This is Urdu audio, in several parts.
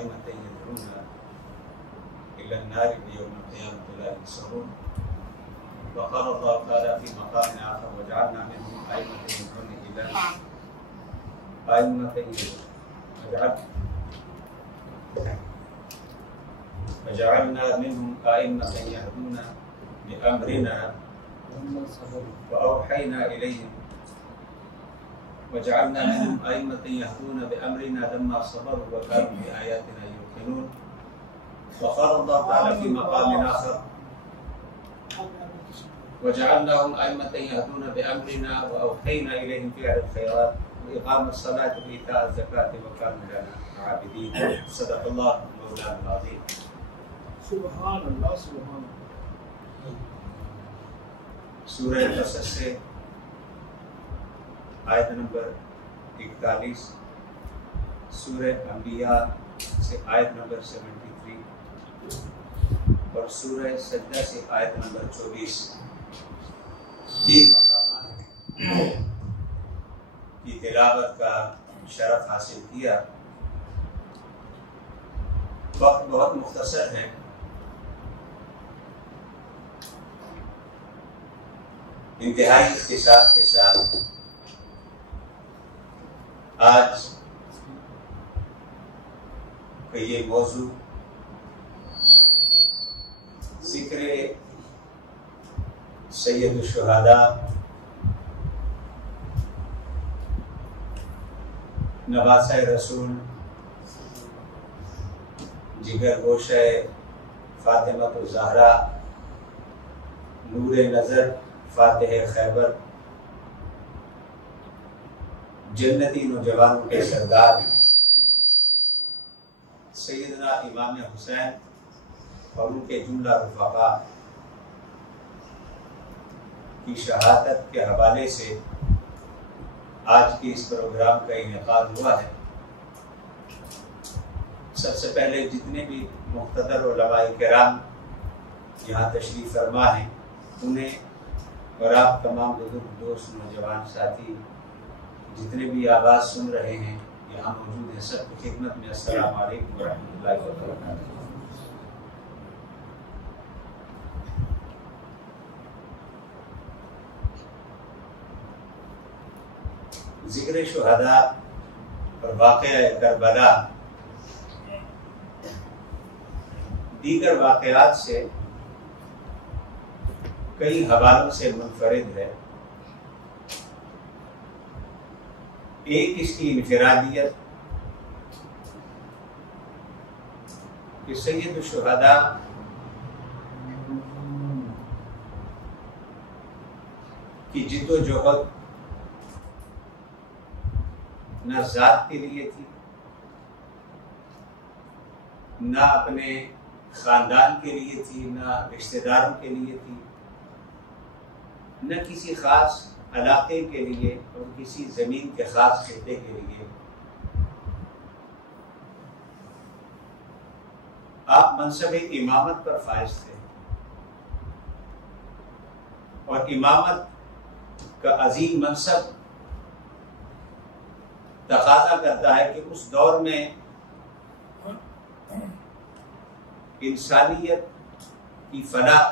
أئمة يدعون إلى النار بيوم القيامة لا ينصرون. وقال الله تعالى في مقام آخر وجعلنا منهم أئمة يدعون إلى وجعلنا منهم أئمة يهدون بأمرنا وأوحينا إليهم وجعلنا منهم أئمة يهدون بأمرنا لما صبروا وكانوا بآياتنا يوقنون. وقال الله تعالى في مقام آخر وجعلناهم أئمة يهدون بأمرنا وأوحينا إليهم فعل الخيرات وإقام الصلاة وإيتاء الزكاة وكانوا لنا عابدين. صدق الله مولانا العظيم. سبحان اللہ سبحان اللہ. سورہ قصص سے آیت نمبر 41، سورہ انبیاء سے آیت نمبر 73 اور سورہ سجدہ سے آیت نمبر 24 تین مقامات کی تلاوت کا شرف حاصل کیا. وقت بہت مختصر ہے، انتہائی اختصار کے ساتھ آج کا یہ موضوع ذکر سید الشہداء نواسہ رسول جگر گوشہ فاطمہ الزہرا نور نظر فاتح خیبر جنتی نوجوانوں کے سردار سیدنا امام حسین اور ان کے جملہ رفقا کی شہادت کے حوالے سے آج کے اس پروگرام کا انعقاد ہوا ہے. سب سے پہلے جتنے بھی مقتدر علماء کرام یہاں تشریف فرما ہیں انہیں اور آپ تمام بزرگ دوست نوجوان ساتھی جتنے بھی آواز سن رہے ہیں یہاں موجود ہیں سب کی خدمت میں السلام علیکم ورحمۃ اللہ وبرکاتہ. ذکر شہداء اور واقعہ کربلا دیگر واقعات سے کئی حوالوں سے منفرد ہے. ایک اس کی انفرادیت کہ سید الشہداء کی جد و جہد نہ ذات کے لیے تھی، نہ اپنے خاندان کے لیے تھی، نہ رشتہ داروں کے لیے تھی، نہ کسی خاص علاقے کے لیے اور کسی زمین کے خاص خطے کے لیے. آپ منصب امامت پر فائز تھے اور امامت کا عظیم منصب تقاضا کرتا ہے کہ اس دور میں انسانیت کی فلاح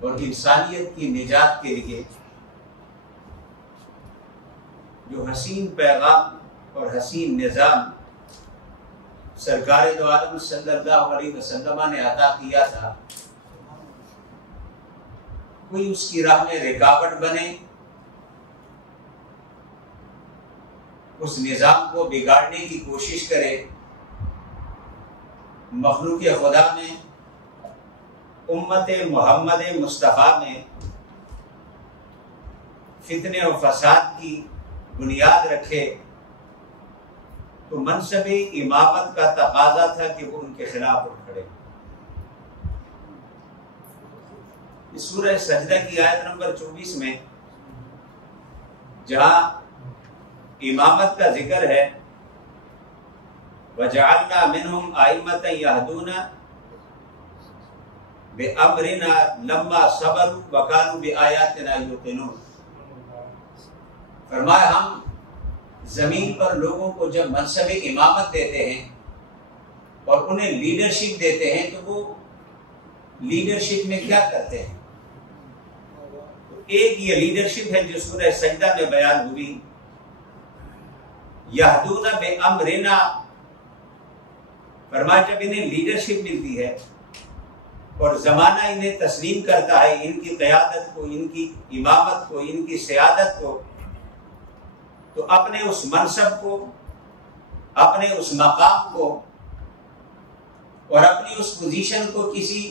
اور انسانیت کی نجات کے لیے جو حسین پیغام اور حسین نظام سرکار دو عالم صلی اللہ علیہ وسلم نے عطا کیا تھا، کوئی اس کی راہ میں رکاوٹ بنے، اس نظام کو بگاڑنے کی کوشش کرے، مخلوق خدا میں امت محمد مصطفیٰ میں فتنے و فساد کی بنیاد رکھے، تو منصب امامت کا تقاضا تھا کہ وہ ان کے خلاف اٹھ کھڑے. اس سورہ سجدہ کی آیت نمبر 24 میں جہاں امامت کا ذکر ہے وَجَعَلْنَا مِنْهُمْ أَئِمَّةً يَهْدُونَ بِأَمْرِنَا لَمَّا صَبَرُوا وَكَانُوا بِآيَاتِنَا يُوقِنُونَ. فرمایا ہم زمین پر لوگوں کو جب منصب امامت دیتے ہیں اور انہیں لیڈرشپ دیتے ہیں تو وہ لیڈرشپ میں کیا کرتے ہیں؟ ایک یہ لیڈرشپ ہے جو سورہ سجدہ میں بیان ہوئی، یہدون بامرنا، فرمایا جب انہیں لیڈرشپ ملتی ہے اور زمانہ انہیں تسلیم کرتا ہے ان کی قیادت کو، ان کی امامت کو، ان کی سیادت کو، تو اپنے اس منصب کو، اپنے اس مقام کو اور اپنی اس پوزیشن کو کسی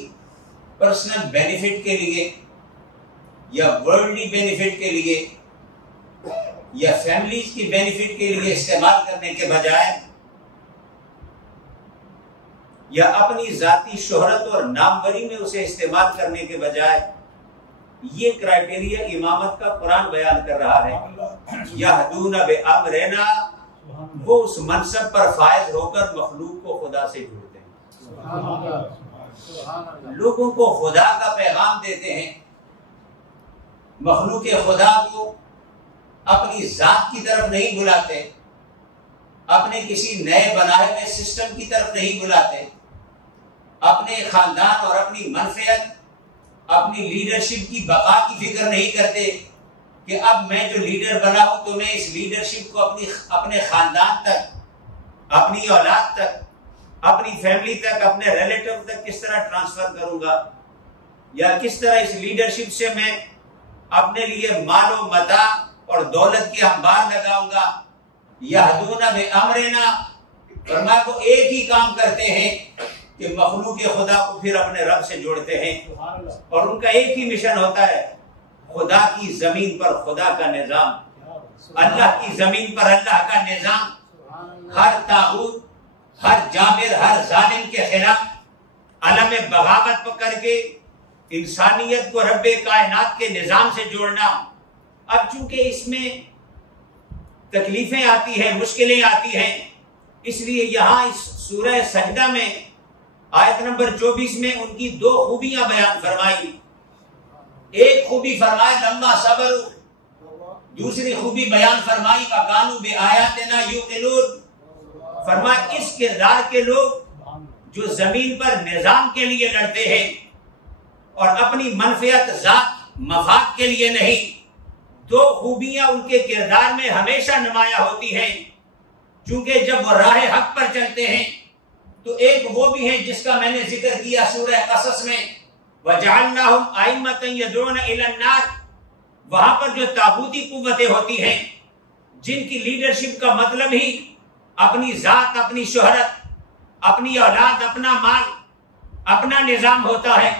پرسنل بینیفٹ کے لیے یا ورلڈلی بینیفٹ کے لیے یا فیملیز کی بینیفٹ کے لیے استعمال کرنے کے بجائے یا اپنی ذاتی شہرت اور ناموری میں اسے استعمال کرنے کے بجائے، یہ کرائٹیریا امامت کا قرآن بیان کر رہا ہے۔ یہدون بامرنا، وہ اس منصب پر فائز ہو کر مخلوق کو خدا سے جوڑتے ہیں، لوگوں کو خدا کا پیغام دیتے ہیں، مخلوق خدا کو اپنی ذات کی طرف نہیں بلاتے، اپنے کسی نئے بنائے ہوئے سسٹم کی طرف نہیں بلاتے، اپنے خاندان اور اپنی منفعت، اپنی لیڈرشپ کی بقا کی فکر نہیں کرتے کہ اب میں جو لیڈر بنا ہوں تو میں اس لیڈرشپ کو اپنے خاندان تک، اپنی اولاد تک، اپنی فیملی تک، اپنے ریلیٹو تک کس طرح ٹرانسفر کروں گا، یا کس طرح اس لیڈرشپ سے میں اپنے لیے مال و متاع اور دولت کے انبار لگاؤں گا۔ یہدون بامرنا، فرمایا وہ ایک ہی کام کرتے ہیں کہ مخلوق خدا کو پھر اپنے رب سے جوڑتے ہیں، اور ان کا ایک ہی مشن ہوتا ہے، خدا کی زمین پر خدا کا نظام، اللہ کی زمین پر اللہ کا نظام، ہر طاغوت، ہر جابر، ہر ظالم کے خلاف علم بغاوت پکڑ کے انسانیت کو رب کائنات کے نظام سے جوڑنا۔ اب چونکہ اس میں تکلیفیں آتی ہیں، مشکلیں آتی ہیں، اس لیے یہاں اس سورہ سجدہ میں آیت نمبر 24 میں ان کی دو خوبیاں بیان فرمائی۔ ایک خوبی فرمائے لما صبر، دوسری خوبی بیان فرمائی وَكَانُوا بِآيَاتِنَا يُوقِنُونَ، فرمایا اس کردار کے لوگ جو زمین پر نظام کے لیے لڑتے ہیں اور اپنی منفعت ذات مفاد کے لیے نہیں، دو خوبیاں ان کے کردار میں ہمیشہ نمایاں ہوتی ہیں، چونکہ جب وہ راہ حق پر چلتے ہیں تو ایک وہ بھی ہے جس کا میں نے ذکر کیا سورہ قصص میں، وَجَعَلْنَاهُمْ أَئِمَّةً يَدْعُونَ إِلَى النَّارِ، وہاں پر جو طاغوتی قوتیں ہوتی ہیں جن کی لیڈرشپ کا مطلب ہی اپنی ذات، اپنی شہرت، اپنی اولاد، اپنا مال، اپنا نظام ہوتا ہے،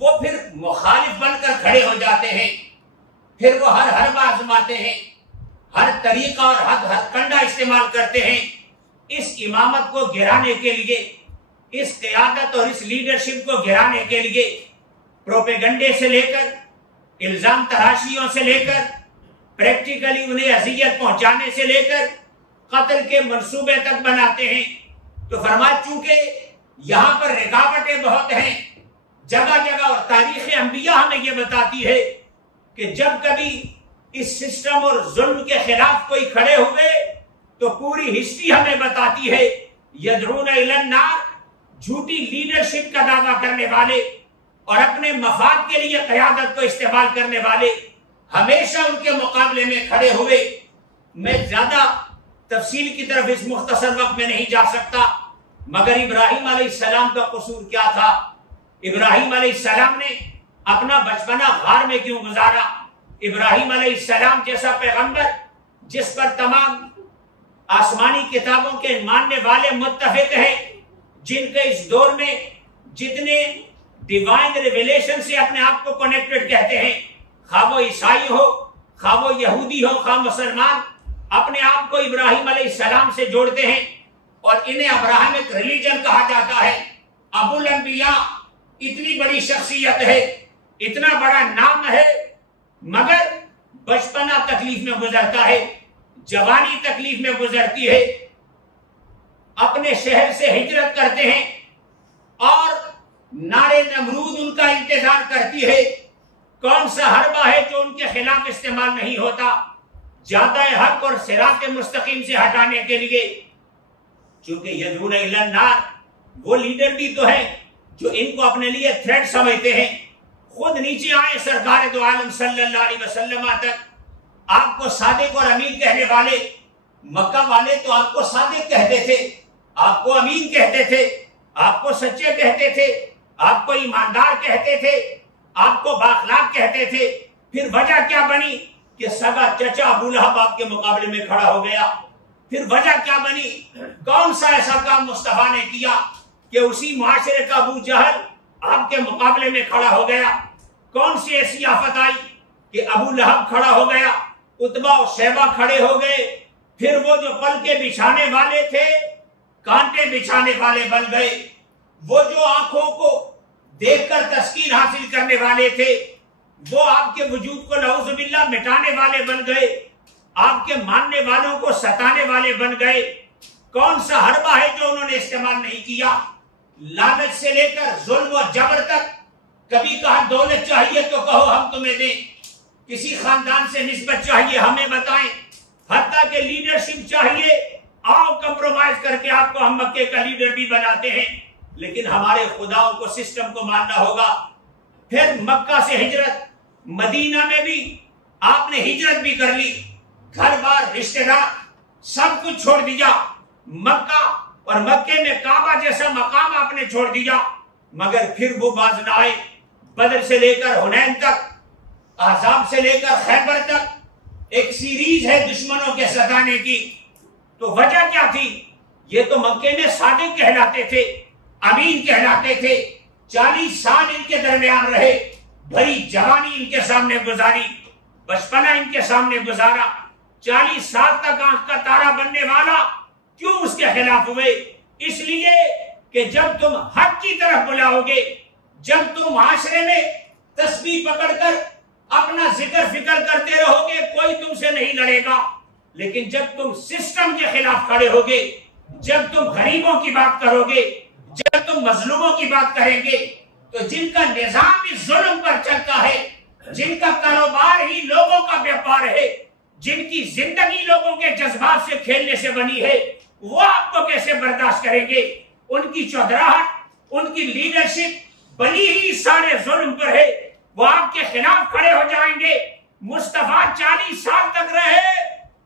وہ پھر مخالف بن کر کھڑے ہو جاتے ہیں، پھر وہ ہر حربہ آزماتے ہیں، ہر طریقہ اور ہر کنڈا استعمال کرتے ہیں اس امامت کو گرانے کے لیے، اس قیادت اور اس لیڈرشپ کو گرانے کے لیے، پروپیگنڈے سے لے کر الزام تراشیوں سے لے کر پریکٹیکلی انہیں اذیت پہنچانے سے لے کر قتل کے منصوبے تک بناتے ہیں۔ تو فرمایا چونکہ یہاں پر رکاوٹیں بہت ہیں، جگہ جگہ، اور تاریخ انبیاء ہمیں یہ بتاتی ہے کہ جب کبھی اس سسٹم اور ظلم کے خلاف کوئی کھڑے ہوئے تو پوری ہسٹری ہمیں بتاتی ہے یدعون الی النار، جھوٹی لیڈرشپ کا دعویٰ کرنے والے اور اپنے مفاد کے لیے قیادت کو استعمال کرنے والے ہمیشہ ان کے مقابلے میں کھڑے ہوئے۔ میں زیادہ تفصیل کی طرف اس مختصر وقت میں نہیں جا سکتا، مگر ابراہیم علیہ السلام کا قصور کیا تھا؟ ابراہیم علیہ السلام نے اپنا بچپنا غار میں کیوں گزارا؟ ابراہیم علیہ السلام جیسا پیغمبر جس پر تمام آسمانی کتابوں کے ماننے والے متفق ہیں، جن کے اس دور میں جتنے ڈیوائن ریویلیشن سے اپنے آپ کو کنیکٹڈ کہتے ہیں، خواہ وہ عیسائی ہو، خواہ وہ یہودی ہو، خواہ مسلمان، اپنے آپ کو ابراہیم علیہ السلام سے جوڑتے ہیں، اور انہیں ابراہمک ریلیجن کہا جاتا ہے۔ ابو الانبیاء اتنی بڑی شخصیت ہے، اتنا بڑا نام ہے، مگر بچپنا تکلیف میں گزرتا ہے، جوانی تکلیف میں گزرتی ہے، اپنے شہر سے ہجرت کرتے ہیں اور نارے نمرود ان کا انتظار کرتی ہے۔ کون سا حربہ ہے جو ان کے خلاف استعمال نہیں ہوتا جاتا ہے حق اور صراط مستقیم سے ہٹانے کے لیے؟ چونکہ یدعون الی النار، وہ لیڈر بھی تو ہیں جو ان کو اپنے لیے تھریٹ سمجھتے ہیں. خود نیچے آئے سرکار دو عالم صلی اللہ علیہ وسلم تک. آپ کو صادق اور امین کہنے والے مکہ والے تو آپ کو صادق کہتے تھے, آپ کو امین کہتے تھے, آپ کو سچے کہتے تھے, آپ کو ایماندار کہتے تھے, آپ کو بااخلاق کہتے تھے. پھر وجہ کیا بنی کہ سگا چچا ابو لہب آپ کے مقابلے میں کھڑا ہو گیا. پھر وجہ کیا بنی, کون سا ایسا کام مصطفیٰ نے کیا کہ اسی معاشرے کا ابو جہل آپ کے مقابلے میں کھڑا ہو گیا. کون سی ایسی آفت آئی کہ ابو لہب کھڑا ہو گیا, عتبہ اور شیبہ کھڑے ہو گئے. پھر وہ جو پل کے بچھانے والے تھے کانٹے بچھانے والے بن گئے. وہ جو آنکھوں کو دیکھ کر تسکین حاصل کرنے والے تھے وہ آپ کے وجود کو نعوذ باللہ مٹانے والے بن گئے. آپ کے ماننے والوں کو ستانے والے بن گئے. کون سا حربہ ہے جو انہوں نے استعمال نہیں کیا؟ لعنت سے لے کر ظلم و جبر تک. کبھی کہا دولت چاہیے تو کہو ہم تمہیں دیں, کسی خاندان سے نسبت چاہیے ہمیں بتائیں, حتیٰ کہ لیڈرشپ چاہیے آؤ کمپرومائز کر کے آپ کو ہم مکے کا لیڈر بھی بناتے ہیں. لیکن ہمارے خداؤں کو سسٹم کو ماننا ہوگا. پھر مکہ سے ہجرت, مدینہ میں بھی آپ نے ہجرت بھی کر لی, گھر بار رشتہ دار سب کچھ چھوڑ دیا. مکہ اور مکے میں کعبہ جیسا مقام آپ نے چھوڑ دیا. مگر پھر وہ باز نہ آئے. بدر سے لے کر حنین تک, احزاب سے لے کر خیبر تک ایک سیریز ہے دشمنوں کے ستانے کی. تو وجہ کیا تھی؟ یہ تو مکے میں صادق کہلاتے تھے, امین کہلاتے تھے. 40 سال ان کے درمیان رہے, بھری جوانی ان کے سامنے گزاری, بچپنا ان کے سامنے گزارا. 40 سال تک آنکھ کا تارا بننے والا کیوں اس کے خلاف ہوئے؟ اس لیے کہ جب تم حق کی طرف بلاؤ گے, جب تم معاشرے میں تسبیح پکڑ کر اپنا ذکر فکر کرتے رہو گے کوئی تم سے نہیں لڑے گا. لیکن جب تم سسٹم کے خلاف کھڑے ہوگے, جب تم غریبوں کی بات کرو گے, جب تم مظلوموں کی بات کریں گے, تو جن کا نظام اس ظلم پر چلتا ہے, جن کا کاروبار ہی لوگوں کا بیپار ہے, جن کی زندگی لوگوں کے جذبات سے کھیلنے سے بنی ہے, وہ آپ کو کیسے برداشت کریں گے؟ ان کی چودراہٹ, ان کی لیڈرشپ بنی ہی سارے ظلم پر ہے. وہ آپ کے خلاف کھڑے ہو جائیں گے. مصطفیٰ 40 سال تک رہے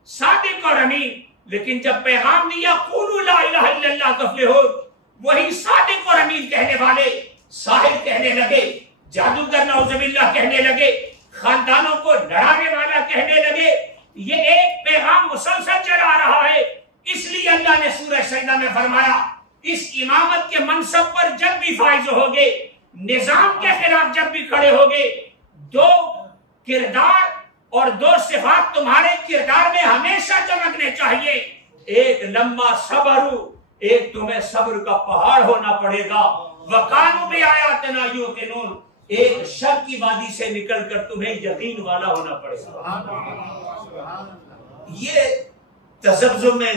صادق اور امین, لیکن جب پیغام دیا قولوا لا الہ الا اللہ تفلحون, وہی صادق اور امین کہنے والے ساحر کہنے لگے, جادوگر نعوذ باللہ کہنے لگے, خاندانوں کو لڑانے والا کہنے لگے. یہ ایک پیغام مسلسل چلا رہا ہے. اس لیے اللہ نے سورہ سجدہ میں فرمایا اس امامت کے منصب پر جب بھی فائز ہوگے, نظام کے خلاف جب بھی کھڑے ہوگے, 2 کردار اور 2 صفات تمہارے کردار میں ہمیشہ چمکنے چاہیے. ایک لمبا صبر, ایک تمہیں صبر کا پہاڑ ہونا پڑے گا. وَقَانُوا بِآيَاتِنَا يُوقِنُونَ, ایک شک کی وادی سے نکل کر تمہیں یقین والا ہونا پڑے گا. یہ تذبذب میں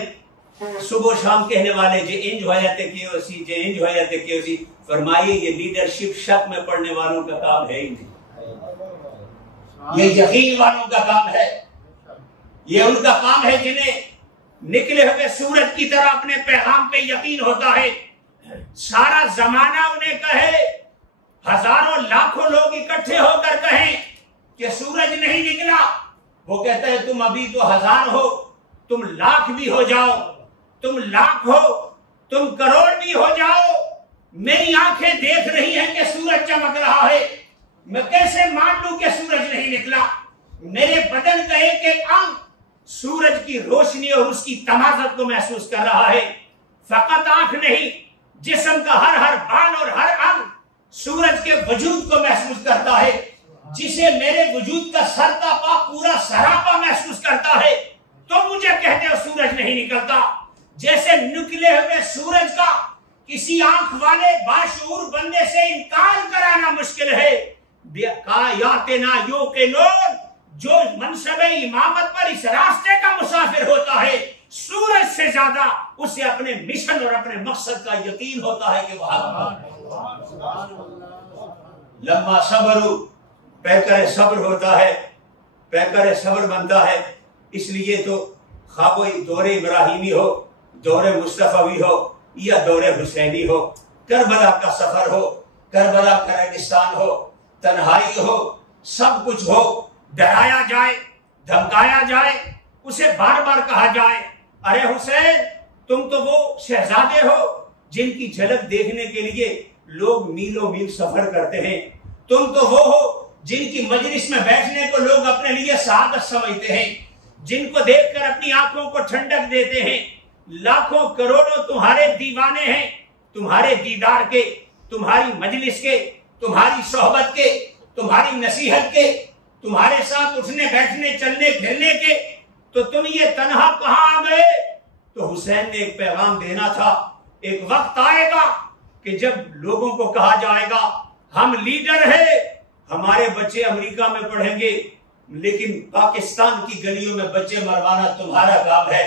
صبح و شام کہنے والے جو انج ہویاتے کی اسی, جو انج ہویاتے کی اسی, فرمائیے یہ لیڈرشپ شک میں پڑھنے والوں کا کام ہے ہی نہیں, یہ یقین والوں کا کام ہے. یہ ان کا کام ہے جنہیں نکلے ہوئے سورج کی طرح اپنے پیغام پہ یقین ہوتا ہے. سارا زمانہ انہیں کہے, ہزاروں لاکھوں لوگ اکٹھے ہو کر کہیں کہ سورج نہیں نکلا, وہ کہتا ہے تم ابھی تو 1000 ہو, تم لاکھ بھی ہو جاؤ, تم لاکھ ہو, تم کروڑ بھی ہو جاؤ, میری آنکھیں دیکھ رہی ہیں کہ سورج چمک رہا ہے. میں کیسے مان لوں کہ سورج نہیں نکلا؟ میرے بدن کا ایک ایک انگ سورج کی روشنی اور اس کی تمازت کو محسوس کر رہا ہے. فقط آنکھ نہیں, جسم کا ہر بال اور ہر انگ سورج کے وجود کو محسوس کرتا ہے. جسے میرے وجود کا سر کا پا پورا سراپا محسوس کرتا ہے, تو مجھے کہتے ہو سورج نہیں نکلتا. جیسے نکلے ہوئے سورج کا کسی آنکھ والے باشعور بندے سے انکار کرانا مشکل ہے. کایاتنا یوقنون, جو منصب امامت پر اس راستے کا مسافر ہوتا ہے, سورج سے زیادہ اسے اپنے مشن اور اپنے مقصد کا یقین ہوتا ہے کہ وہاں لمبا صبر, پیکر صبر ہوتا ہے, پیکر صبر بنتا ہے. اس لیے تو خواہ دور ابراہیمی ہو, دور مصطفی ہو یا دور حسینی ہو, کربلا کا سفر ہو، کربلا کا ریگستان ہو، تنہائی ہو، سب کچھ ہو، ڈرایا جائے، دھمکایا جائے، اسے بار بار کہا جائے ارے حسین تم تو وہ شہزادے ہو جن کی جھلک دیکھنے کے لیے لوگ میلوں میل سفر کرتے ہیں، تم تو وہ ہو جن کی مجلس میں بیٹھنے کو لوگ اپنے لیے سعادت سمجھتے ہیں، جن کو دیکھ کر اپنی آنکھوں کو ٹھنڈک دیتے ہیں، لاکھوں کروڑوں تمہارے دیوانے ہیں تمہارے دیدار کے، تمہاری مجلس کے، تمہاری صحبت کے، تمہاری نصیحت کے، تمہارے ساتھ اٹھنے بیٹھنے چلنے پھرنے کے، تو تم یہ تنہا کہاں آ گئے؟ تو حسین نے ایک پیغام دینا تھا، ایک وقت آئے گا کہ جب لوگوں کو کہا جائے گا ہم لیڈر ہیں، ہمارے بچے امریکہ میں پڑھیں گے لیکن پاکستان کی گلیوں میں بچے مروانا تمہارا کام ہے،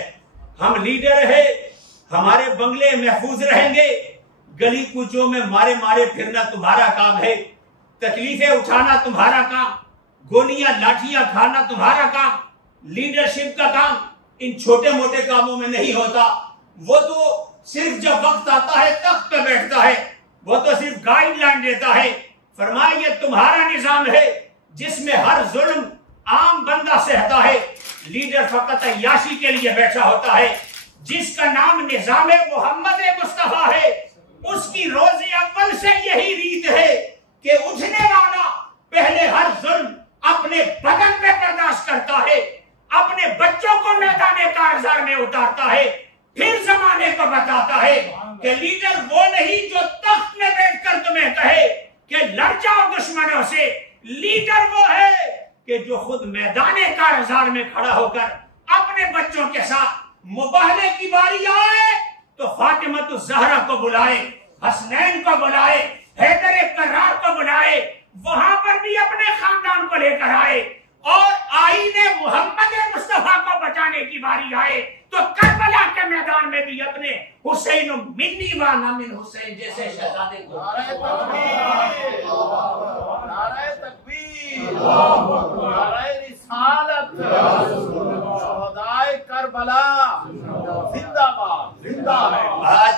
ہم لیڈر ہیں، ہمارے بنگلے محفوظ رہیں گے، گلی کوچوں میں مارے مارے پھرنا تمہارا کام ہے، تکلیفیں اٹھانا تمہارا کام، گولیاں لاٹھیاں کھانا تمہارا کام، لیڈرشپ کا کام ان چھوٹے موٹے کاموں میں نہیں ہوتا، وہ تو صرف جب وقت آتا ہے تخت پہ بیٹھتا ہے، وہ تو صرف گائیڈ لائن دیتا ہے۔ فرمایا یہ تمہارا نظام ہے جس میں ہر ظلم عام بندہ سہتا ہے، لیڈر فقط عیاشی کے لیے بیٹھا ہوتا ہے، جس کا نام نظام محمد مصطفیٰ ہے، اس کی روز اول سے یہی ریت ہے کہ اٹھنے والا پہلے ہر ظلم اپنے بدن پہ برداشت کرتا ہے، اپنے بچوں کو میدان کارزار میں اتارتا ہے، پھر زمانے کو بتاتا ہے کہ لیڈر وہ نہیں جو تخت میں بیٹھ کر تمہیں کہے کہ لڑ جاؤ دشمنوں سے، لیڈر وہ ہے کہ جو خود میدان کارزار میں کھڑا ہو کر اپنے بچوں کے ساتھ مباہلے کی باری آئے تو فاطمہ الزہرا کو بلائے، حسنین کو بلائے، حیدر کرار کو بلائے، وہاں پر بھی اپنے خاندان کو لے کر آئے، اور آئین محمد مصطفیٰ کو بچانے کی باری آئے تو کربلا کے میدان میں بھی اپنے حسین منی وانا من حسین جیسے شہزادے کو نعرہ تکبیر، نعرہ رسالت، شہدائے کربلا زندہ باد، زندہ ہے۔ آج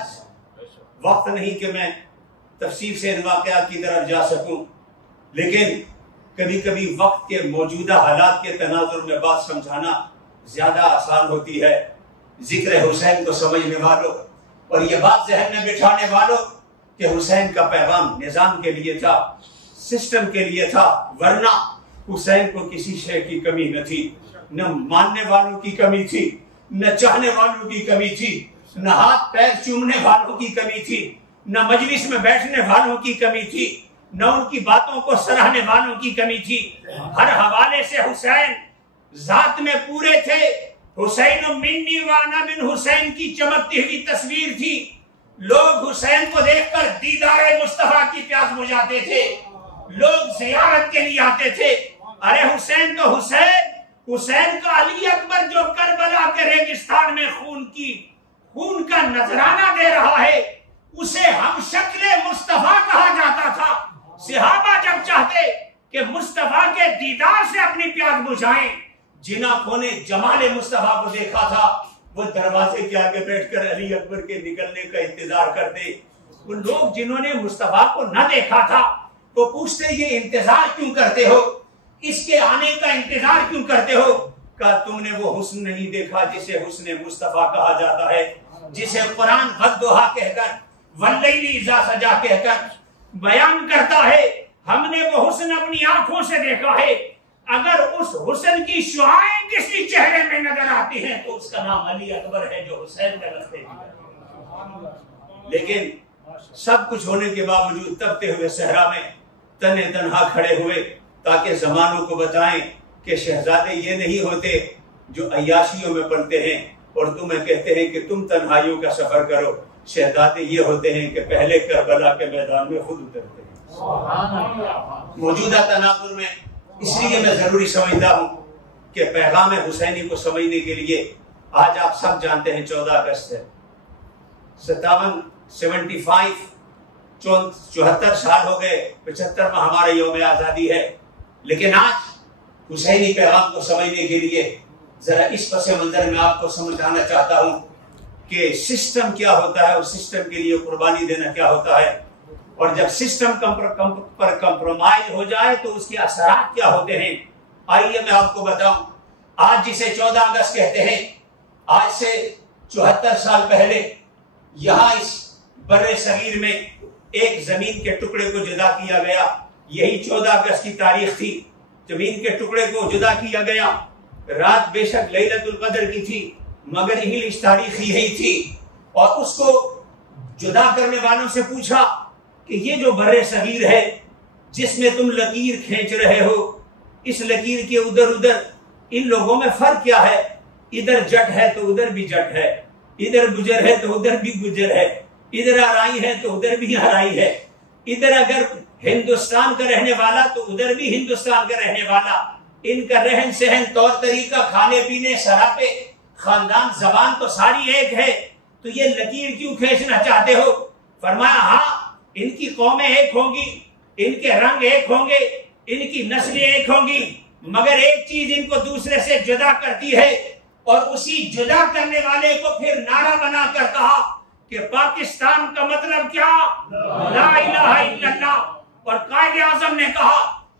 وقت نہیں کہ میں تفصیل سے ان واقعات کی طرف جا سکوں، لیکن کبھی کبھی وقت کے موجودہ حالات کے تناظر میں بات سمجھانا زیادہ آسان ہوتی ہے۔ ذکر حسین کو سمجھنے والوں اور یہ بات ذہن میں بٹھانے والوں کہ حسین کا پیغام نظام کے لیے تھا، سسٹم کے لیے تھا، ورنہ حسین کو کسی شے کی کمی نہ تھی، نہ ماننے والوں کی کمی تھی، نہ چاہنے والوں کی کمی تھی، نہ ہاتھ پیر چومنے والوں کی کمی تھی، نہ مجلس میں بیٹھنے والوں کی کمی تھی، نہ ان کی باتوں کو سراہنے والوں کی کمی تھی۔ ہر حوالے سے حسین ذات میں پورے تھے، حسین منی وانا من حسین کی چمکتی ہوئی تصویر تھی، لوگ حسین کو دیکھ کر دیدار مصطفیٰ کی پیاس بجھاتے تھے، لوگ زیارت کے لیے آتے تھے، ارے حسین تو حسین کا علی اکبر جو کربلا کے ریگستان میں خون کا نذرانہ دے رہا ہے، اسے ہم شکل مصطفیٰ کہا جاتا تھا۔ صحابہ جب چاہتے کہ مصطفیٰ کے دیدار سے اپنی پیاس بجھائیں، جن آنکھوں نے جمال مصطفیٰ کو دیکھا تھا وہ دروازے کے آگے بیٹھ کر علی اکبر کے نکلنے کا انتظار کرتے۔ وہ لوگ جنہوں نے مصطفیٰ کو نہ دیکھا تھا وہ پوچھتے یہ انتظار کیوں کرتے ہو، اس کے آنے کا انتظار کیوں کرتے ہو؟ کہا تم نے وہ حسن نہیں دیکھا جسے حسن مصطفیٰ کہا جاتا ہے، جسے قرآن والضحیٰ کہہ کر واللیل اذا سجا کہہ کر بیان کرتا ہے۔ ہم نے وہ حسن اپنی آنکھوں سے دیکھا ہے، اگر اس حسن کی شعاعیں کسی چہرے میں نظر آتی ہیں تو اس کا نام علی اکبر ہے جو حسین کا رستے کی۔ لیکن سب کچھ ہونے کے باوجود تپتے ہوئے صحرا میں تنہے تنہا کھڑے ہوئے تاکہ زمانوں کو بتائیں کہ شہزادے یہ نہیں ہوتے جو عیاشیوں میں پلتے ہیں اور تمہیں کہتے ہیں کہ تم تنہائیوں کا سفر کرو، شہزادے یہ ہوتے ہیں کہ پہلے کربلا کے میدان میں خود اترتے ہیں۔ موجودہ تناظر میں اس لیے میں ضروری سمجھتا ہوں کہ پیغام حسینی کو سمجھنے کے لیے آج آپ سب جانتے ہیں 14 اگست ہے، 74 سال ہو گئے، 75واں ہمارا یوم آزادی ہے، لیکن آج حسینی پیغام کو سمجھنے کے لیے ذرا اس پس منظر میں آپ کو سمجھانا چاہتا ہوں کہ سسٹم کیا ہوتا ہے اور سسٹم کے لیے قربانی دینا کیا ہوتا ہے، اور جب سسٹم پر کمپرومائز ہو جائے تو اس کے اثرات کیا ہوتے ہیں۔ آئیے میں آپ کو بتاؤں، آج جسے 14 اگست کہتے ہیں، آج سے 74 سال پہلے یہاں اس بر صغیر میں ایک زمین کے ٹکڑے کو جدا کیا گیا۔ یہی 14 اگست کی تاریخ تھی، زمین کے ٹکڑے کو جدا کیا گیا۔ رات بے شک لیلۃ القدر کی تھی، مگر انگلش تاریخ یہی تھی، اور اس کو جدا کرنے والوں سے پوچھا کہ یہ جو بر صغیر ہے جس میں تم لکیر کھینچ رہے ہو، اس لکیر کے ادھر ادھر ان لوگوں میں فرق کیا ہے؟ ادھر جٹ ہے تو ادھر بھی جٹ ہے، ادھر گجر ہے تو ادھر بھی گجر ہے، ادھر آرائی ہے تو ادھر بھی آرائی ہے، ادھر اگر ہندوستان کا رہنے والا تو ادھر بھی ہندوستان کا رہنے والا، ان کا رہن سہن، طور طریقہ، کھانے پینے، سراپے، خاندان، زبان تو ساری ایک ہے، تو یہ لکیر کیوں کھینچنا چاہتے ہو؟ فرمایا ہاں ان کی قومیں ایک ہوں گی، ان کے رنگ ایک ہوں گے، ان کی نسلیں ایک ہوں گی، مگر ایک چیز ان کو دوسرے سے جدا کرتی ہے، اور اسی جدا کرنے والے کو پھر نعرہ بنا کر کہا کہ پاکستان کا مطلب کیا؟ لا الہ الا اللہ۔ اور قائد اعظم نے کہا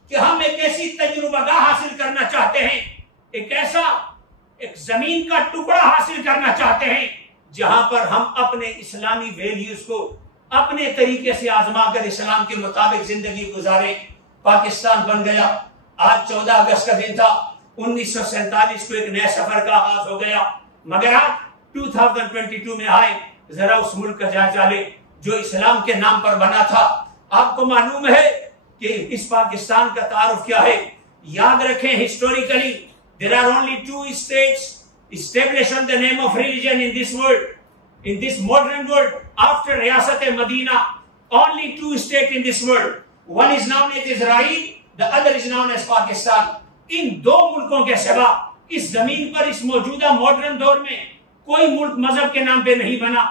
کہ ہم ایک ایسی تجربہ گاہ حاصل کرنا چاہتے ہیں، ایک زمین کا ٹکڑا حاصل کرنا چاہتے ہیں جہاں پر ہم اپنے اسلامی ویلیوز کو اپنے طریقے سے آزما کر اسلام کے مطابق زندگی گزاریں۔ پاکستان بن گیا۔ آج 14 اگست کا دن تھا، 1947 کو ایک نئے سفر کا آغاز ہو گیا، مگر آج 2022 میں آئے، ذرا اس ملک کا جائزہ لے جو اسلام کے نام پر بنا تھا۔ آپ کو معلوم ہے کہ اس پاکستان کا تعارف کیا ہے؟ یاد رکھیں، historically there are only 2 states established on the name of religion in this world, in this modern world, after Riyasat Madina. Only 2 states in this world. One is known as Israel, the other is known as Pakistan. ان 2 ملکوں کے سوا اس زمین پر اس موجودہ ماڈرن دور میں کوئی ملک مذہب کے نام پہ نہیں بنا،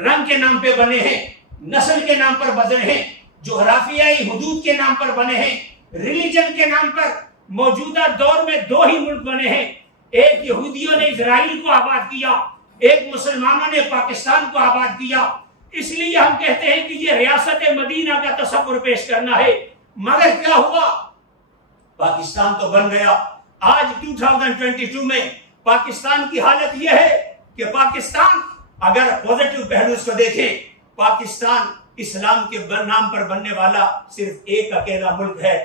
رنگ کے نام پہ بنے ہیں، نسل کے نام پر بنے ہیں، جغرافیائی حدود کے نام پر بنے ہیں، ریلیجن کے نام پر موجودہ دور میں 2 ہی ملک بنے ہیں۔ ایک یہودیوں نے اسرائیل کو آباد کیا، ایک مسلمانوں نے پاکستان کو آباد کیا۔ اس لیے ہم کہتے ہیں کہ یہ ریاست مدینہ کا تصور پیش کرنا ہے، مگر کیا ہوا؟ پاکستان تو بن گیا۔ آج 2022 میں پاکستان کی حالت یہ ہے کہ پاکستان، اگر پوزیٹو پہلوز کو دیکھیں، پاکستان اسلام کے نام پر بننے والا صرف ایک اکیلا ملک ہے،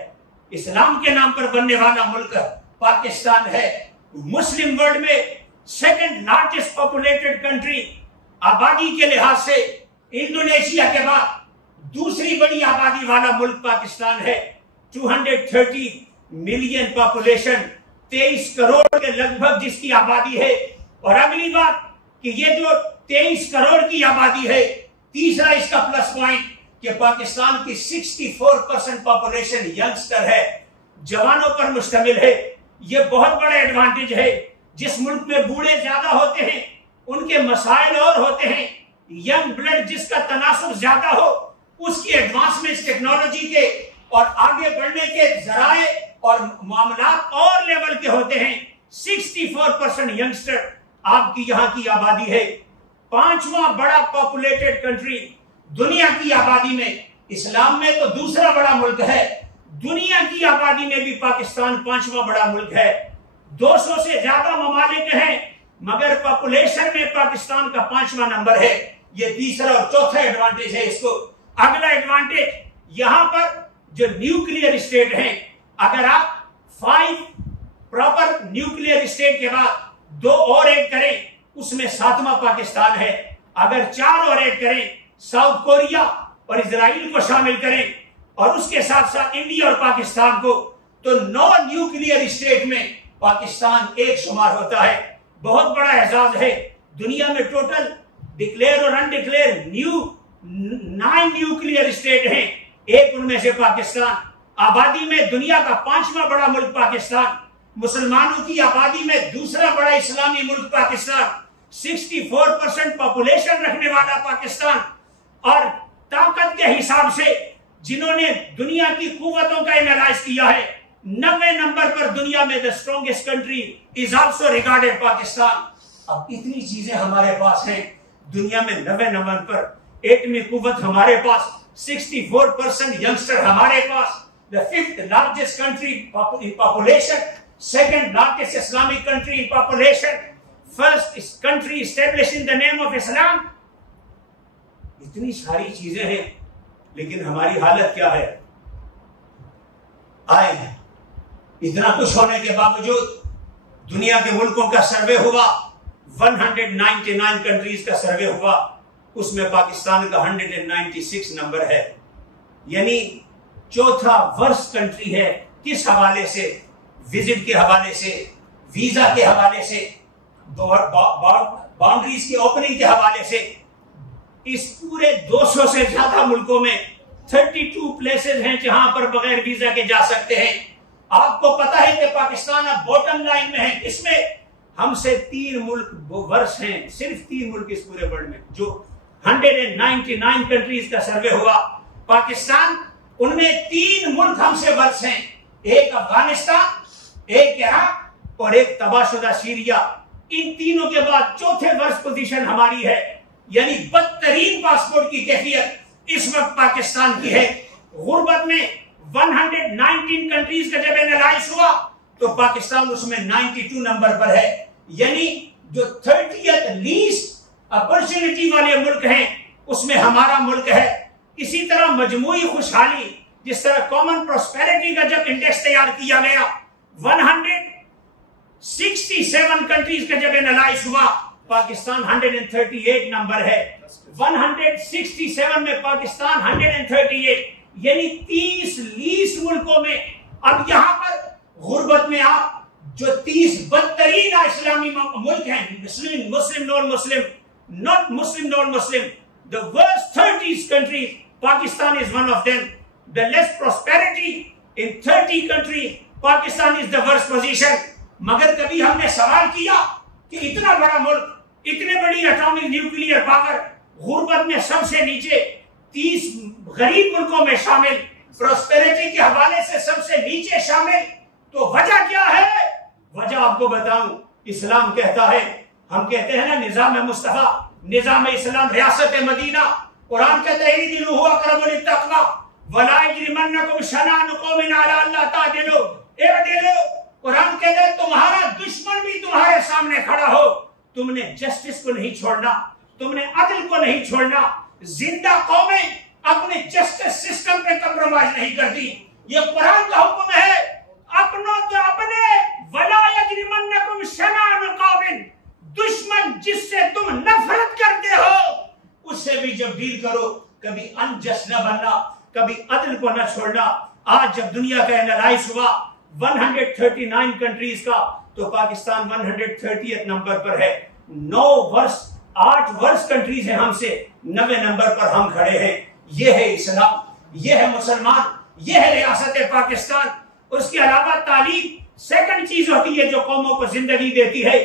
اسلام کے نام پر بننے والا ملک پاکستان ہے۔ مسلم ورلڈ میں 2nd لارجسٹ پاپولیٹڈ کنٹری، آبادی کے لحاظ سے انڈونیشیا کے بعد دوسری بڑی آبادی والا ملک پاکستان ہے۔ 230 ملین پاپولیشن، 23 کروڑ کے لگ بھگ جس کی آبادی ہے، اور اگلی بات کہ یہ جو 23 کروڑ کی آبادی ہے، تیسرا اس کا پلس پوائنٹ کہ پاکستان کی 64% پاپولیشن ینگسٹر ہے، جوانوں پر مشتمل ہے۔ یہ بہت بڑا ایڈوانٹیج ہے۔ جس ملک میں بوڑھے زیادہ ہوتے ہیں ان کے مسائل اور ہوتے ہیں، ینگ بلڈ جس کا تناسب زیادہ ہو اس کی ایڈوانسمنٹ ٹیکنالوجی کے اور آگے بڑھنے کے ذرائع اور معاملات اور لیول کے ہوتے ہیں۔ 64% ینگسٹر آپ کی یہاں کی آبادی ہے۔ 5واں بڑا پاپولیٹڈ کنٹری دنیا کی آبادی میں، اسلام میں تو دوسرا بڑا ملک ہے، دنیا کی آبادی میں بھی پاکستان 5واں بڑا ملک ہے۔ 200 سے زیادہ ممالک ہیں، مگر پاپولیشن میں پاکستان کا 5واں نمبر ہے۔ یہ تیسرا اور چوتھا ایڈوانٹیج ہے اس کو۔ اگلا ایڈوانٹیج، یہاں پر جو نیوکلیئر اسٹیٹ ہیں، اگر آپ 5 پراپر نیوکلیئر اسٹیٹ کے بعد 2 اور ایڈ کریں، اس میں 7واں پاکستان ہے۔ اگر 4 اور ایڈ کریں، ساؤتھ کوریا اور اسرائیل کو شامل کریں، اور اس کے ساتھ ساتھ انڈیا اور پاکستان کو، تو 9 نیوکلیئر اسٹیٹ میں پاکستان ایک شمار ہوتا ہے۔ بہت بڑا اعزاز ہے۔ دنیا میں ٹوٹل ڈکلیئر اور انڈکلیئر 9 نیوکلیئر اسٹیٹ ہیں، ایک ان میں سے پاکستان۔ آبادی میں دنیا کا 5واں بڑا ملک پاکستان، مسلمانوں کی آبادی میں دوسرا بڑا اسلامی ملک پاکستان، 64% پاپولیشن رکھنے والا پاکستان، اور طاقت کے حساب سے جنہوں نے دنیا کی قوتوں کا انالائز کیا ہے، 90 نمبر پر دنیا میں the strongest country is also regarded Pakistan. اب اتنی چیزیں ہمارے پاس ہیں، دنیا میں 90 نمبر پر، ایٹمی قوت ہمارے پاس، 64% ینگسٹر ہمارے پاس، the 5th largest country in population, 2nd largest Islamic country in population, first country established in the name of Islam. اتنی ساری چیزیں ہیں، لیکن ہماری حالت کیا ہے؟ آئے اتنا کچھ ہونے کے باوجود دنیا کے ملکوں کا سروے ہوا، 199 کنٹریز کا سروے ہوا، اس میں پاکستان کا 196 نمبر ہے، یعنی چوتھا ورسٹ کنٹری ہے۔ کس حوالے سے؟ وزٹ کے حوالے سے، ویزا کے حوالے سے، باؤنڈریز کی اوپننگ کے حوالے سے۔ اس پورے 200 سے زیادہ ملکوں میں 32 پلیسز ہیں جہاں پر بغیر ویزا کے جا سکتے ہیں۔ آپ کو پتا ہے کہ پاکستان اب باٹم لائن میں ہے، اس میں ہم سے 3 ملک ورس ہیں، صرف 3 ملک اس پورے ورلڈ میں، جو 199 کنٹریز کا سروے ہوا، پاکستان ان میں 3 ملک ہم سے ورس ہیں، ایک افغانستان، ایک عراق اور ایک تباہ شدہ سیریا۔ ان تینوں کے بعد چوتھے ورس پوزیشن ہماری ہے، یعنی بدترین پاسپورٹ کی کیفیت اس وقت پاکستان کی ہے۔ غربت میں 119 کنٹریز کا جب اینالائز ہوا تو پاکستان اس میں 92 نمبر پر ہے، یعنی جو 30th لیسٹ اپرچونٹی والے ملک ہیں اس میں ہمارا ملک ہے۔ اسی طرح مجموعی خوشحالی، جس طرح کامن پراسپیرٹی کا جب انڈیکس تیار کیا گیا، 167 کنٹریز کا جب اینالائز ہوا، پاکستان 138 نمبر ہے۔ 167 میں پاکستان 138، یعنی 30 لیسٹ ملکوں میں۔ اب یہاں پر غربت میں آپ جو 30 بدترین اسلامی ملک ہیں، مسلم نان مسلم، not Muslim non Muslim, the worst 30 countries, Pakistan is one of them. The less prosperity in 30 countries, Pakistan is the worst position. مگر کبھی ہم نے سوال کیا کہ اتنا بڑا ملک، اتنے بڑی اٹامک نیوکلیئر پاور، غربت میں سب سے نیچے، 30 غریب ملکوں میں شامل، پراسپیرٹی کے حوالے سے سب سے نیچے شامل، تو وجہ کیا ہے؟ وجہ آپ کو بتاؤں، اسلام کہتا ہے، ہم کہتے ہیں نا نظام مصطفیٰ، نظام اسلام، ریاست مدینہ، قرآن کہتا ہے اعدلوا هو اقرب للتقوی ولا یجرمنکم شنآن قوم علی الا تعدلوا اعدلوا۔ قرآن کہتا ہے تمہارا دشمن بھی تمہارے سامنے کھڑا ہو، تم نے جسٹس کو نہیں چھوڑنا، تم نے عدل کو نہیں چھوڑنا۔ زندہ قومیں اپنے جسٹس سسٹم پہ کمپرومائز نہیں کرتی، یہ قرآن کا حکم ہے۔ اپنوں تو اپنے، ولا یجرمنکم شنآن قوم، دشمن جس سے تم نفرت کرتے ہو اس سے بھی جب ڈیل کرو، کبھی انجسٹ نہ بننا، کبھی عدل کو نہ چھوڑنا۔ آج جب دنیا کا اینالائز ہوا 139 کنٹریز کا، تو پاکستان 130 نمبر پر ہے۔ 8 ورس کنٹریز ہیں ہم سے، 90 نمبر پر ہم کھڑے ہیں۔ یہ ہے اسلام، یہ ہے مسلمان، یہ ہے ریاست پاکستان۔ اس کے علاوہ تعلیم سیکنڈ چیز ہوتی ہے جو قوموں کو زندگی دیتی ہے۔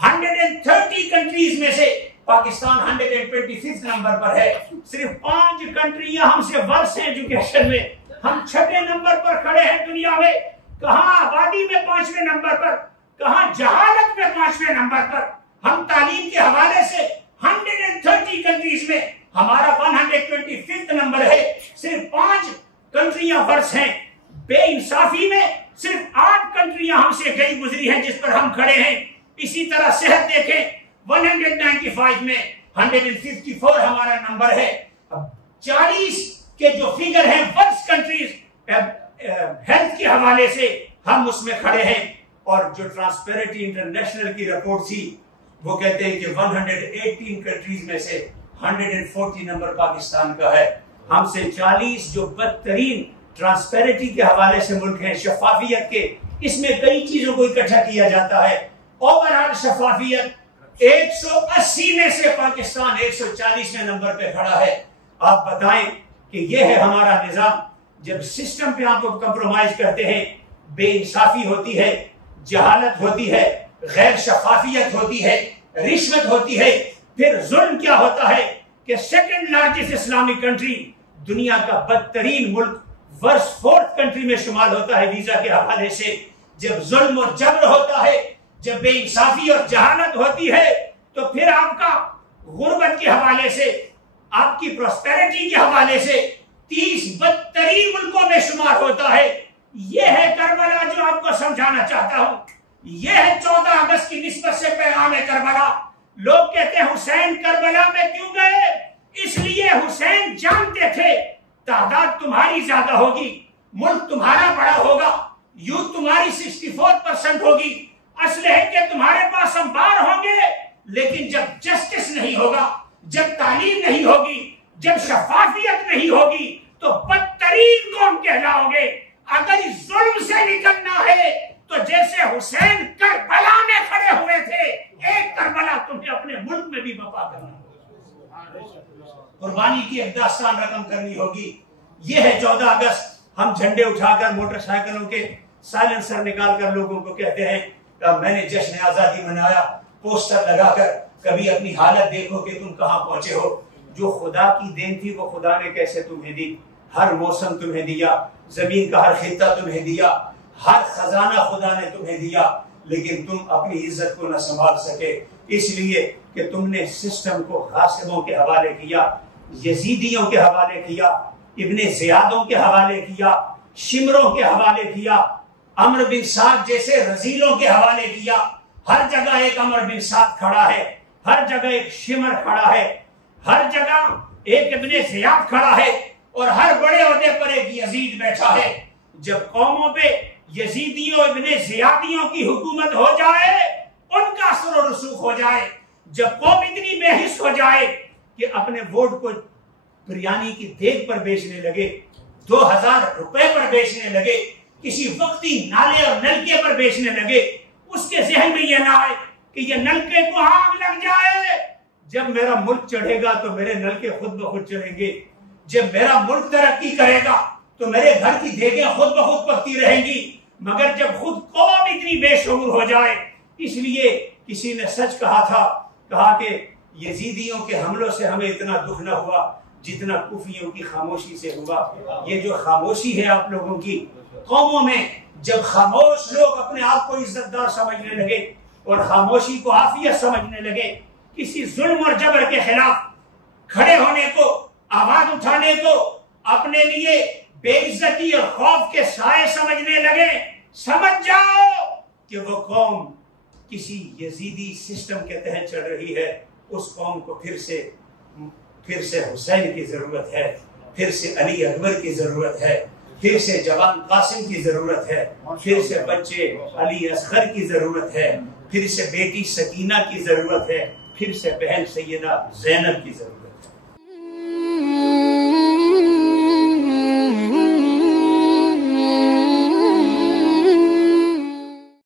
130 کنٹریز میں سے پاکستان 125 نمبر پر ہے۔ صرف 5 کنٹریاں ہم سے ورس ہیں ایجوکیشن میں، ہم 6 نمبر پر کھڑے ہیں دنیا میں۔ کہاں آبادی میں 5ویں نمبر پر، کہاں جہالت میں 5ویں نمبر پر۔ ہم تعلیم کے حوالے سے 130 کنٹریز میں ہمارا 125 نمبر ہے۔ صرف 5 کنٹریاں ورس ہیں۔ بے انصافی میں صرف 8 کنٹریاں ہم سے گئی گزری ہیں جس پر ہم کھڑے ہیں۔ اسی طرح صحت دیکھیں، 195 میں 154 ہمارا نمبر ہے۔ 40 کے جو فگر ہیں ورس کنٹریز ہیلتھ کے حوالے سے، ہم اس میں کھڑے ہیں۔ اور جو ٹرانسپیرنسی انٹرنیشنل کی رپورٹ تھی وہ کہتے ہیں کہ 118 کنٹریز میں سے 140 نمبر پاکستان کا ہے۔ ہم سے 40 جو بدترین ٹرانسپیرنسی کے حوالے سے ملک ہیں، شفافیت کے، اس میں کئی چیزوں کو اکٹھا کیا جاتا ہے۔ اوورآل شفافیت 180 میں سے پاکستان 140ویں نمبر پہ کھڑا ہے۔ آپ بتائیں کہ یہ ہے ہمارا نظام۔ جب سسٹم پہ آپ کو کمپرومائز کرتے ہیں، بے انصافی ہوتی ہے، جہالت ہوتی ہے، غیر شفافیت ہوتی ہے، رشوت ہوتی ہے، پھر ظلم کیا ہوتا ہے کہ 2nd لارجسٹ اسلامک کنٹری، دنیا کا بدترین ملک، ورس 4th کنٹری میں شمار ہوتا ہے ویزا کے حوالے سے۔ جب ظلم اور جبر ہوتا ہے، جب بے انصافی اور جہالت ہوتی ہے، تو پھر آپ کا غربت کے حوالے سے، آپ کی پراسپیرٹی کے حوالے سے 30 بدترین ملکوں میں شمار ہوتا ہے۔ یہ ہے کربلا جو آپ کو سمجھانا چاہتا ہوں۔ یہ ہے 14 اگست کی نسبت سے پیغام کربلا۔ لوگ کہتے ہیں حسین کربلا میں کیوں گئے؟ اس لیے حسین جانتے تھے تعداد تمہاری زیادہ ہوگی، ملک تمہارا بڑا ہوگا، یوتھ تمہاری 64% ہوگی، اسلحے کے تمہارے پاس انبار ہوں گے، لیکن جب جسٹس نہیں ہوگا، جب تعلیم نہیں ہوگی، جب شفافیت نہیں ہوگی تو بدترین قوم کہلاؤ گے۔ اگر اس ظلم سے نکلنا ہے تو جیسے حسین کربلا میں کھڑے ہوئے تھے، ایک کربلا تمہیں اپنے ملک میں بھی برپا کرنا ہوگا، قربانی کی ایک داستان رقم کرنی ہوگی۔ یہ ہے 14 اگست۔ ہم جھنڈے اٹھا کر موٹر سائیکلوں کے سائلنسر نکال کر لوگوں کو کہتے ہیں میں نے جشن آزادی منایا، پوسٹر لگا کر کبھی اپنی حالت دیکھو کہ تم کہاں پہنچے ہو۔ جو خدا کی دین تھی وہ خدا نے کیسے تمہیں دی؟ ہر موسم تمہیں دیا، زمین کا ہر خطہ تمہیں دیا، ہر خزانہ خدا نے تمہیں دیا، لیکن تم اپنی عزت کو نہ سنبھال سکے، اس لیے کہ تم نے سسٹم کو غاصبوں کے حوالے کیا، یزیدیوں کے حوالے کیا، ابن زیادوں کے حوالے کیا، شمروں کے حوالے کیا، عمرو بن سعد جیسے رذیلوں کے حوالے کیا۔ ہر جگہ ایک عمرو بن سعد کھڑا ہے، ہر جگہ ایک شمر کھڑا ہے، ہر جگہ ایک ابن زیاد کھڑا ہے، اور ہر بڑے عہدے پر ایک یزید بیٹھا ہے۔ جب قوموں پہ یزیدیوں ابن زیادیوں کی حکومت ہو جائے، ان کا اثر و رسوخ ہو جائے، جب قوم اتنی بے حس ہو جائے کہ اپنے ووٹ کو بریانی کی دیگ پر بیچنے لگے، 2000 روپے پر بیچنے لگے، کسی وقتی نالے اور نلکے پر بیچنے لگے، اس کے ذہن میں یہ نہ آئے کہ یہ نلکے کو آگ لگ جائے، جب میرا ملک چڑھے گا تو میرے نلکے خود بخود چڑھیں گے، جب میرا ملک ترقی کرے گا تو میرے گھر کی دیگیں خود بخود پکتی رہیں گی۔ مگر جب خود قوم اتنی بے شعور ہو جائے، اس لیے کسی نے سچ کہا تھا، کہا کہ یزیدیوں کے حملوں سے ہمیں اتنا دکھ نہ ہوا جتنا کوفیوں کی خاموشی سے ہوا۔ یہ جو خاموشی ہے آپ لوگوں کی قوموں میں، جب خاموش لوگ اپنے آپ کو عزت دار سمجھنے لگے اور خاموشی کو عافیت سمجھنے لگے، کسی ظلم اور جبر کے خلاف کھڑے ہونے کو، آواز اٹھانے کو اپنے لیے بے عزتی اور خوف کے سائے سمجھنے لگے، سمجھ جاؤ کہ وہ قوم کسی یزیدی سسٹم کے تحت چل رہی ہے۔ اس قوم کو پھر سے حسین کی ضرورت ہے، پھر سے علی اکبر کی ضرورت ہے، پھر سے جوان قاسم کی ضرورت ہے، پھر سے بچے علی اصغر کی ضرورت ہے، پھر سے بیٹی سکینہ کی ضرورت ہے، پھر سے بہن سیدہ زینب کی ضرورت ہے۔